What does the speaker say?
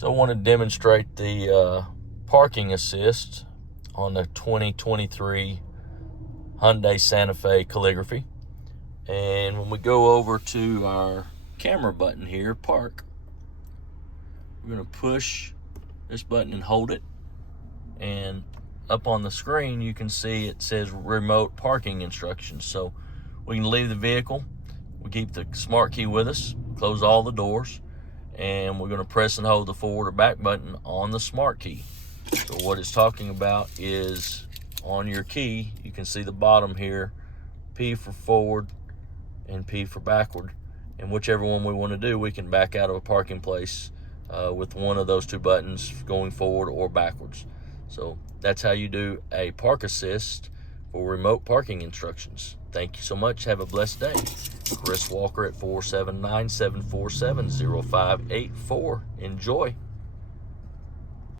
So I want to demonstrate the parking assist on the 2023 Hyundai Santa Fe Calligraphy. And when we go over to our camera button here, park, we're going to push this button and hold it. And up on the screen, you can see it says remote parking instructions. So we can leave the vehicle, we keep the smart key with us, close all the doors, and we're going to press and hold the forward or back button on the smart key. So what it's talking about is on your key, you can see the bottom here, P for forward and P for backward. And whichever one we want to do, we can back out of a parking place with one of those two buttons going forward or backwards. So that's how you do a park assist for remote parking instructions. Thank you so much. Have a blessed day. Chris Walker at 479-747-0584. Enjoy.